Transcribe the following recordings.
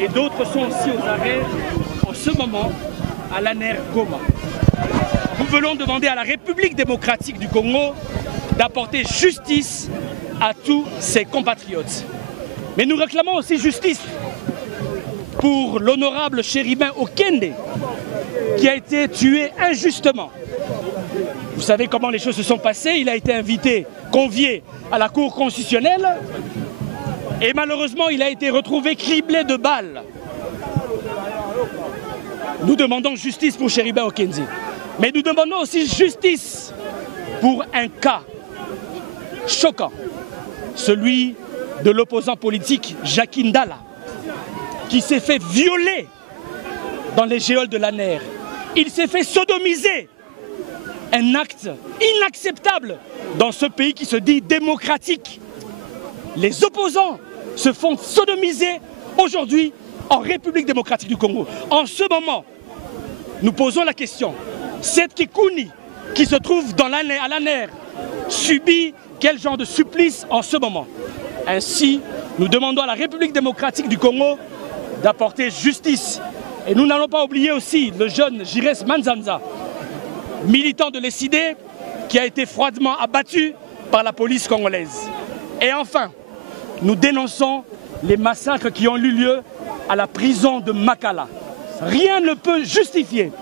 et d'autres sont aussi aux arrêts en ce moment à l'ANER Goma. Nous voulons demander à la République démocratique du Congo d'apporter justice à tous ses compatriotes. Mais nous réclamons aussi justice pour l'honorable Chéribin Okende qui a été tué injustement. Vous savez comment les choses se sont passées. Il a été invité, convié à la Cour constitutionnelle et malheureusement il a été retrouvé criblé de balles. Nous demandons justice pour Chéribin Okende. Mais nous demandons aussi justice pour un cas choquant, celui de l'opposant politique Jacques Ndala, qui s'est fait violer dans les geôles de l'ANER. Il s'est fait sodomiser. Un acte inacceptable dans ce pays qui se dit démocratique. Les opposants se font sodomiser aujourd'hui en République démocratique du Congo. En ce moment, nous posons la question. Cette Kikouni qui se trouve à l'ANER subit quel genre de supplice en ce moment? Ainsi, nous demandons à la République démocratique du Congo d'apporter justice. Et nous n'allons pas oublier aussi le jeune Jires Manzanza, militant de l'ESID, qui a été froidement abattu par la police congolaise. Et enfin, nous dénonçons les massacres qui ont eu lieu à la prison de Makala. Rien ne peut justifier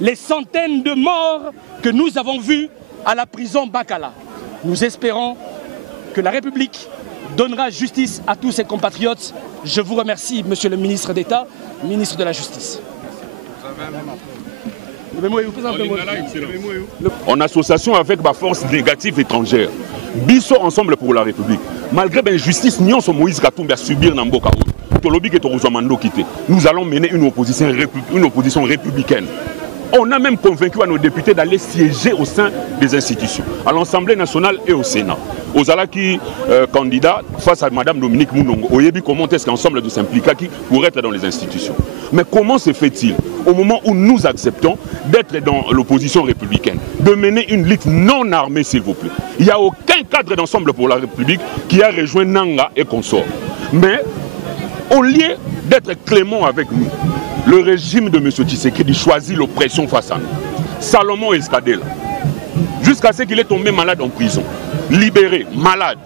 les centaines de morts que nous avons vus à la prison Makala. Nous espérons que la République donnera justice à tous ses compatriotes. Je vous remercie, Monsieur le ministre d'État, ministre de la Justice. En association avec ma force négative étrangère, Bisso ensemble pour la République. Malgré l'injustice, nous sommes Moïse Katumbi à subir dans Mboka. Nous allons mener une opposition républicaine. On a même convaincu à nos députés d'aller siéger au sein des institutions, à l'Assemblée nationale et au Sénat. Aux Alaki candidats face à Mme Dominique Mounongo, au Yebi, comment est-ce qu'ensemble de s'impliquer pour être dans les institutions. Mais comment se fait-il, au moment où nous acceptons d'être dans l'opposition républicaine, de mener une lutte non armée, s'il vous plaît? Il n'y a aucun cadre d'ensemble pour la République qui a rejoint Nanga et consorts. Mais au lieu d'être clément avec nous, le régime de M. Tshisekedi choisit l'oppression face à nous. Salomon Escadela, jusqu'à ce qu'il est tombé malade en prison, libéré, malade.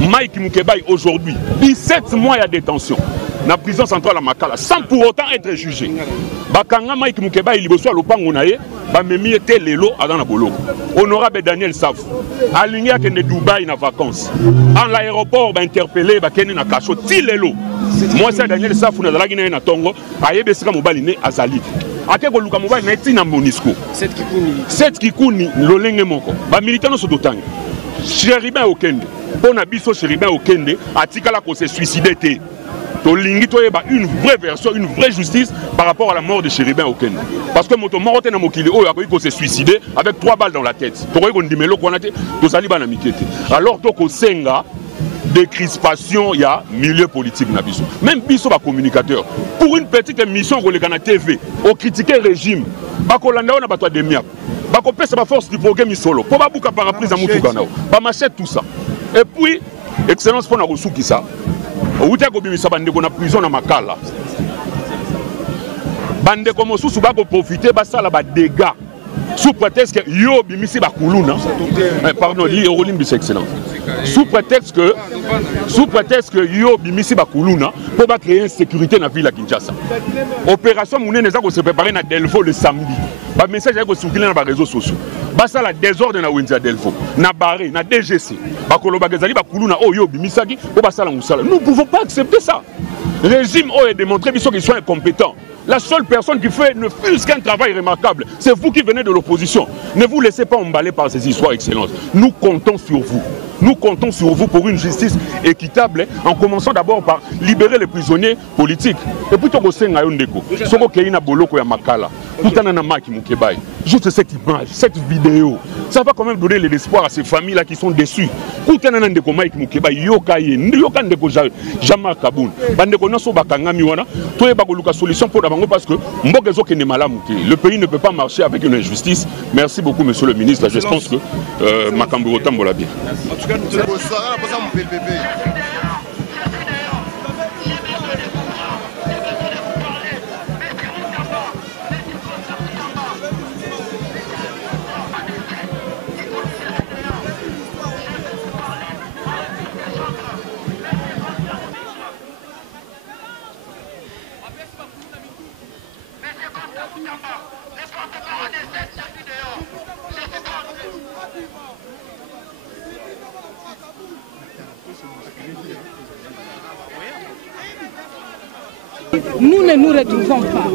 Mike Mukebai aujourd'hui, 17 mois de détention, dans la prison centrale à Makala, sans pour autant être jugé. Bakanga Mike Mukebai, il reçoit le pangonaye, Bamemi était l'élo à dans Boloko. Honorable Daniel Saf, aligné à Dubaï en vacances. En l'aéroport, interpellé, Bakene na Kacho, ti l'élo. Moi, c'est Daniel Saf, on a la Guinée na Tongo, Ayebesika Mobaline Azali. Akeko Luka Mobile na eti na Monisco. Cette Kikouni, l'olenge moko. Ba militants sont d'autant. Chéribin Okende, pour Nabiso Chéribin Okende, atikala ko se suicider té. Une vraie version, une vraie justice par rapport à la mort de Chéribin Okende. Parce que mon mort était mokili, il s'est suicidé avec 3 balles dans la tête. Alors donc Senga, décrispation, il y a milieu politique na biso. Même biso ba communicateur. Pour une petite émission qu'on a TV, on critiquait le régime. Bakolanda on a battu des miap. Bakopesa ba force du programme solo. Pour ba buka parapluie à mutuka nao. Ba machette tout ça. Et puis excellence pour na resuki ça. Outako bimisa bandeko na prison na Makala. Bandeko mosusu bako profiter basala ba dégâts sous prétexte que yo bimisi ba kuluna. Pardon, li Eurolim bis excellence. Sous prétexte que yo bimisi ba kuluna pour ba créer insécurité na ville à Kinshasa. Opération Mounene za ko se préparer na Delfo le samedi. Ba message ko circuler na ba réseaux sociaux. Basala désordre na Wenza Delfo, na Barré, na DGC. Bakoloba gezali ba kuluna o yo bimisaki po basala musala. Nous ne pouvons pas accepter ça. Le régime a démontré qu'ils sont incompétents. La seule personne qui fait ne fût qu'un travail remarquable, c'est vous qui venez de l'opposition. Ne vous laissez pas emballer par ces histoires, Excellence. Nous comptons sur vous. Nous comptons sur vous pour une justice équitable, en commençant d'abord par libérer les prisonniers politiques. Et puis, juste cette image, cette vidéo, ça va quand même donner l'espoir à ces familles-là qui sont déçues. Parce que le pays ne peut pas marcher avec une injustice. Merci beaucoup, monsieur le ministre. Je pense que Makambo Tambola bien. En tout cas, nous Nous ne nous retrouvons pas.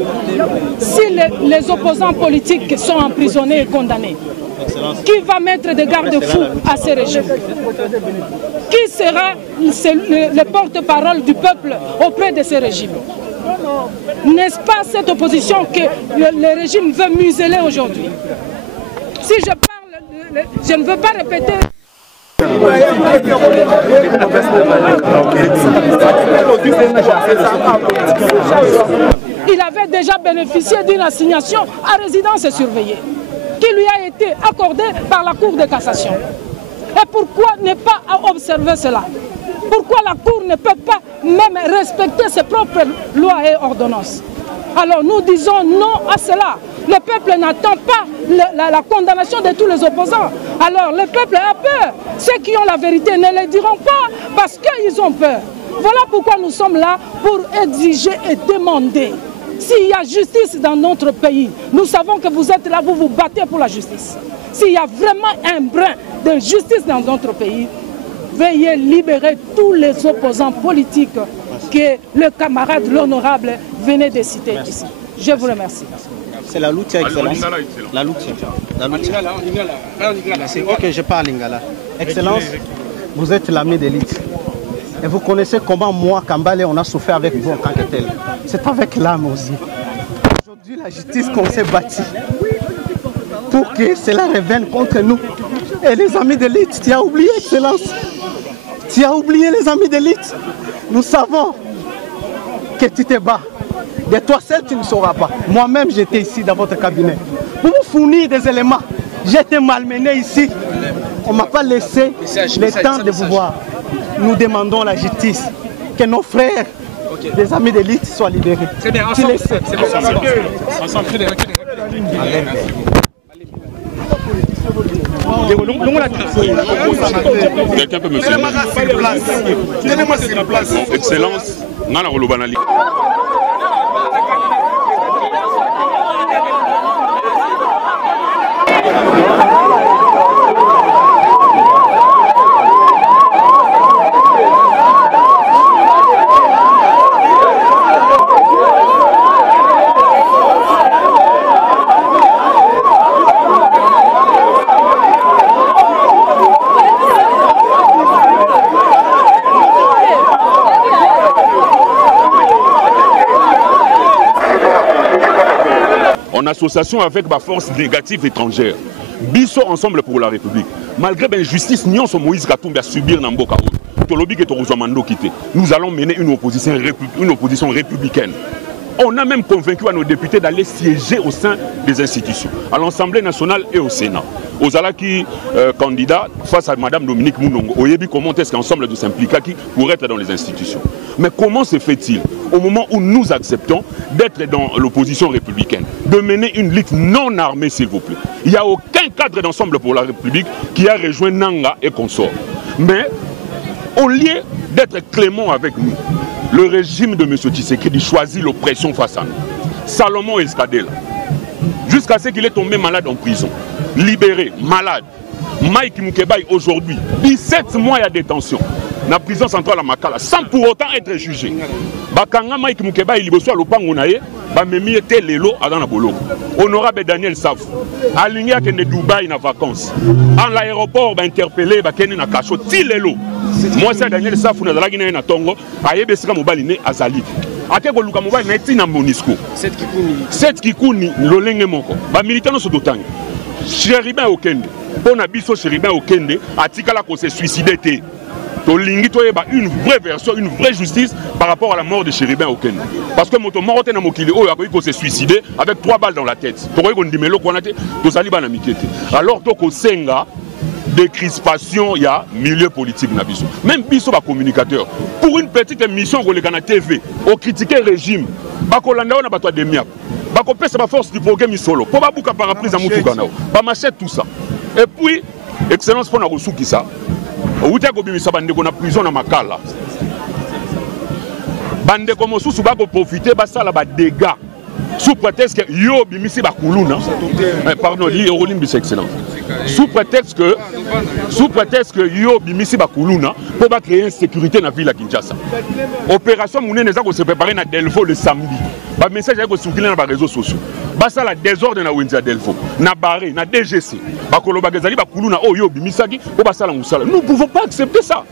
Si les opposants politiques sont emprisonnés et condamnés, qui va mettre des garde-fous à ces régimes? Qui sera le porte-parole du peuple auprès de ces régimes? N'est-ce pas cette opposition que le régime veut museler aujourd'hui? Si je parle, je ne veux pas répéter. Il avait déjà bénéficié d'une assignation à résidence surveillée qui lui a été accordée par la Cour de cassation. Et pourquoi ne pas observer cela? Pourquoi la Cour ne peut pas même respecter ses propres lois et ordonnances? Alors nous disons non à cela. Le peuple n'attend pas la condamnation de tous les opposants. Alors le peuple a peur. Ceux qui ont la vérité ne le diront pas parce qu'ils ont peur. Voilà pourquoi nous sommes là pour exiger et demander. S'il y a justice dans notre pays, nous savons que vous êtes là, vous vous battez pour la justice. S'il y a vraiment un brin de justice dans notre pays, veuillez libérer tous les opposants politiques que le camarade, l'honorable, venait de citer ici. Je vous remercie. C'est la lutte, Excellence. La lutte. Ok, je parle Lingala. Excellence, vous êtes l'ami d'élite. Et vous connaissez comment moi, Kambale, on a souffert avec vous en tant que tel. C'est avec l'âme aussi. Aujourd'hui, la justice qu'on s'est bâtie pour que cela revienne contre nous. Et les amis d'élite, tu as oublié, Excellence. Tu as oublié les amis d'élite. Nous savons que tu te bats. De toi seul, tu ne sauras pas. Moi-même, j'étais ici dans votre cabinet. Pour vous fournir des éléments, j'étais malmené ici. On ne m'a pas laissé le temps de vous voir. Nous demandons la justice. Que nos frères, des amis d'élite, soient libérés. Très bien, ensemble. C'est bon, ensemble. Quelqu'un peut me suivre? Excellence, Nana Rolobanali. En association avec ma force négative étrangère, Bisso ensemble pour la République. Malgré l'injustice, nous sommes Moïse Katumbi à subir dans Mboka. Nous allons mener une opposition républicaine. On a même convaincu à nos députés d'aller siéger au sein des institutions, à l'Assemblée nationale et au Sénat. Aux Alaki candidats face à Mme Dominique Mounongo, Oyebi, comment est-ce qu'ensemble de s'impliquer pour être dans les institutions? Mais comment se fait-il, au moment où nous acceptons d'être dans l'opposition républicaine, de mener une lutte non armée, s'il vous plaît? Il n'y a aucun cadre d'ensemble pour la République qui a rejoint Nanga et consorts. Mais au lieu d'être clément avec nous, le régime de M. Tshisekedi choisit l'oppression face à nous. Salomon Escadela, jusqu'à ce qu'il est tombé malade en prison, libéré, malade. Mike Moukebaï aujourd'hui, 17 mois de détention, dans la prison centrale à Makala, sans pour autant être jugé. Bakanga Mike Moukebaï, il reçoit le pangonaye, Bamemi était l'élo à dans la bolo. Honorable Daniel Saf, aligné à Dubaï en vacances. En l'aéroport, interpellé, Bakene na kacho, ti l'élo. Moi, c'est Daniel Saf, on a la Guinée na Tongo, Ayebe Sika Mobaline, Azali. Akeko Luka Mobile, Naiti na Monisco. 7 Kikouni, Lolenge Moko. Ba militant no Sototang. Chéribin Okende. Bon abisso Chéribin Okende, Atikala ko se suicider té. Tolingi toyeba une vraie version, une vraie justice par rapport à la mort de Chéribin Okende. Parce que moto morote na mokili oyo akoki se suicider avec 3 balles dans la tête. Tokoki ko ndimelo ko nate, tozali bana mikete. Alors toko senga de crispation, il y a milieu politique na biso. Même biso ba communicateur. Pour une petite émission ko le kana TV, au critiquer régime, ba ko landa na bato de miap. Ba ko pesa ba force du programme solo. Po ba buka paraprise à mutuka nao. Ba machette tout ça. Et puis excellence pour na kosuki ça. Outa ko bimisa bande ko na prison na Makala. Bande ko mosusu ba ko profiter ba sala ba dégâts sous prétexte que yo bimisi bakuluna, pardon, Limbis excellent. Sous prétexte que yo bimisi bakuluna pour pas créer une sécurité dans la ville de Kinshasa. Opération Mouné n'est pas se préparer dans Delfo le samedi. Ba message est circuler dans les réseaux sociaux. Ba ça la désordre dans Wenza Delfo, na barré, na DGC. Ba koloba gezali bakuluna oh yo bimisaki pour ba ça la musala. Nous ne pouvons pas accepter ça.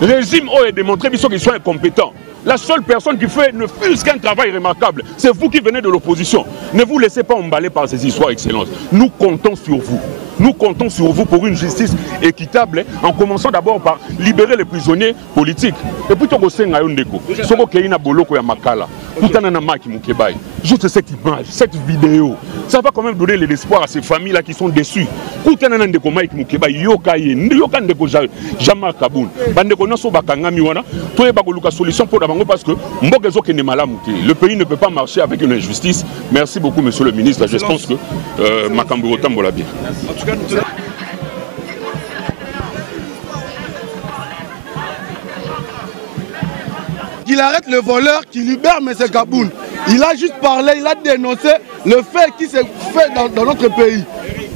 Le régime est démontré qu'ils sont incompétents. La seule personne qui fait ne fût qu'un travail remarquable, c'est vous qui venez de l'opposition. Ne vous laissez pas emballer par ces histoires, Excellence. Nous comptons sur vous. Nous comptons sur vous pour une justice équitable, en commençant d'abord par libérer les prisonniers politiques. Et puis, juste cette image, cette vidéo, ça va quand même donner l'espoir à ces familles-là qui sont déçues. Parce que le pays ne peut pas marcher avec une injustice. Merci beaucoup, monsieur le ministre. Je pense que Makambo Tambola bien. Qu'il arrête le voleur, qu'il libère M. Kaboun. Il a juste parlé, il a dénoncé le fait qui s'est fait dans notre pays.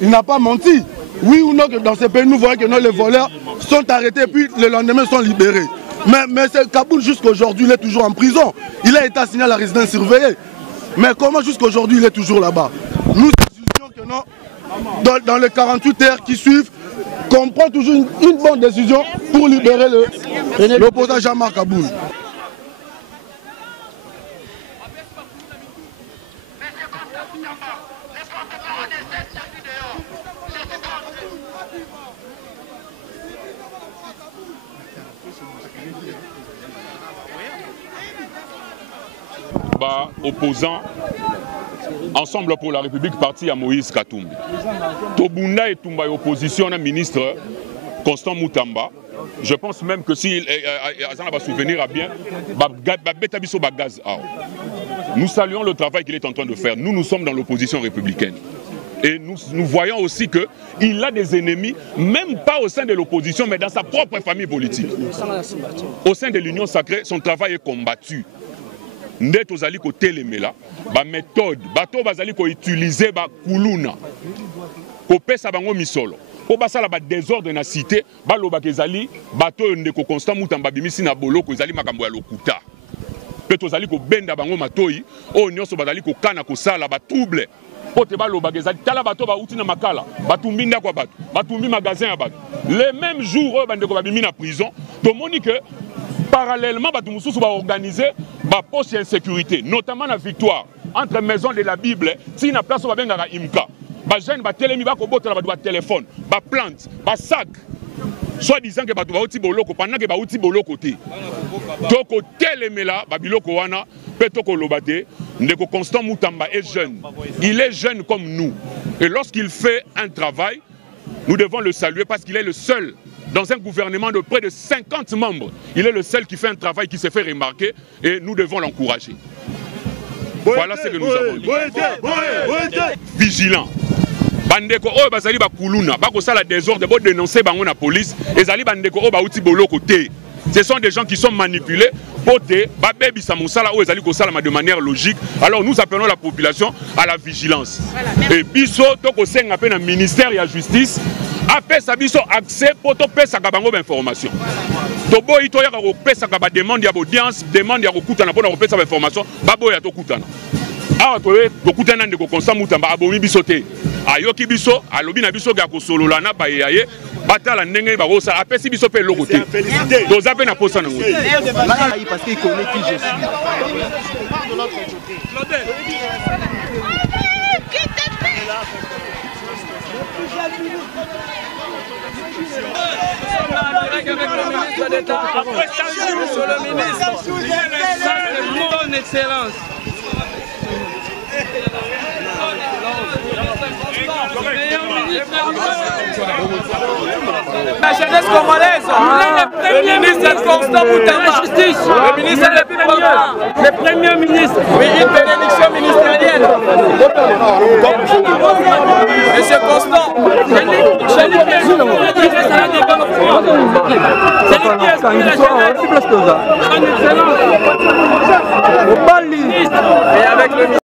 Il n'a pas menti. Oui ou non, que dans ce pays, nous voyons que les voleurs sont arrêtés puis le lendemain sont libérés. Mais M. Kaboun, jusqu'à aujourd'hui, il est toujours en prison. Il a été assigné à la résidence surveillée. Mais comment jusqu'à aujourd'hui, il est toujours là-bas? Nous exigeons que non, dans les 48 heures qui suivent, qu'on prenne toujours une bonne décision pour libérer l'opposant Jean-Marc Kaboun. Opposants Ensemble pour la République parti à Moïse Katumbi. Tobunda et Tumba opposition à ministre Constant Moutamba. Je pense même que si Azan va souvenir à bien, nous saluons le travail qu'il est en train de faire. Nous sommes dans l'opposition républicaine. Et nous voyons aussi qu'il a des ennemis, même pas au sein de l'opposition, mais dans sa propre famille politique. Au sein de l'Union sacrée, son travail est combattu. Ndet ozali ko telemela ba méthode bato bazali ko utiliser ba kuluna ko pesa bango misolo ko basala ba désordre na cité ba loba kezali bato ndeko Constant Moutamba bimisi na boloko ezali makambo ya lokuta pe tozali ko benda bango matoi o nyonso bazali ko kana ko sala ba trouble po te ba loba kezali tala bato ba uti na makala batumbi ndako bato batumbi magasin ya bato les mêmes jours o bandeko babimi na prison to moni que parallèlement, nous avons organisé des postes d'insécurité, notamment la victoire entre Maison de la Bible, si la place va bien à Imka. Les jeunes vont téléphone, téléphone, plantes, sac. Soit disant que les gens boloko pendant que les gens boloko te. Donc téléméla, babiloko wana, petoko lobate, ndeko Constant Moutamba est jeune. Il est jeune comme nous. Et lorsqu'il fait un travail, nous devons le saluer parce qu'il est le seul. Dans un gouvernement de près de 50 membres, il est le seul qui fait un travail qui s'est fait remarquer et nous devons l'encourager. Voilà ce que nous avons dit. Vigilant. Bandeko o bazali ba kuluna, ba ko sala désordre, bo dénoncer bango na police, ezali bandeko o ba uti boloko te. Ce sont des gens qui sont manipulés pour te ba bebi sa musala o ezali ko sala de manière logique. Alors nous appelons la population à la vigilance. Et biso to ko senga pe na ministère de la justice après ça biso accès pour to pesa ka bango information. To boy to ya ko pesa ka ba demande ya audience, demande ya ko kutana pour na pesa information, ba boy ya to kutana. Ah to kutana ndeko Constant Moutamba abomi biso te. Ayoki biso alobi na biso ga ko solola na ba yaye batala ndenge ba ko sa apesi biso pe loko te. Doza pe na posa nango. Parce qu'il connaît qui je suis. De l'autre côté. Monsieur le ministre, mon excellence. La jeunesse congolaise, le ministre Constant Moutamba, justice, le ministre le premier ministre, oui, une bénédiction ministérielle. Monsieur Constant, c'est lui qui est sur la jeunesse. Et avec le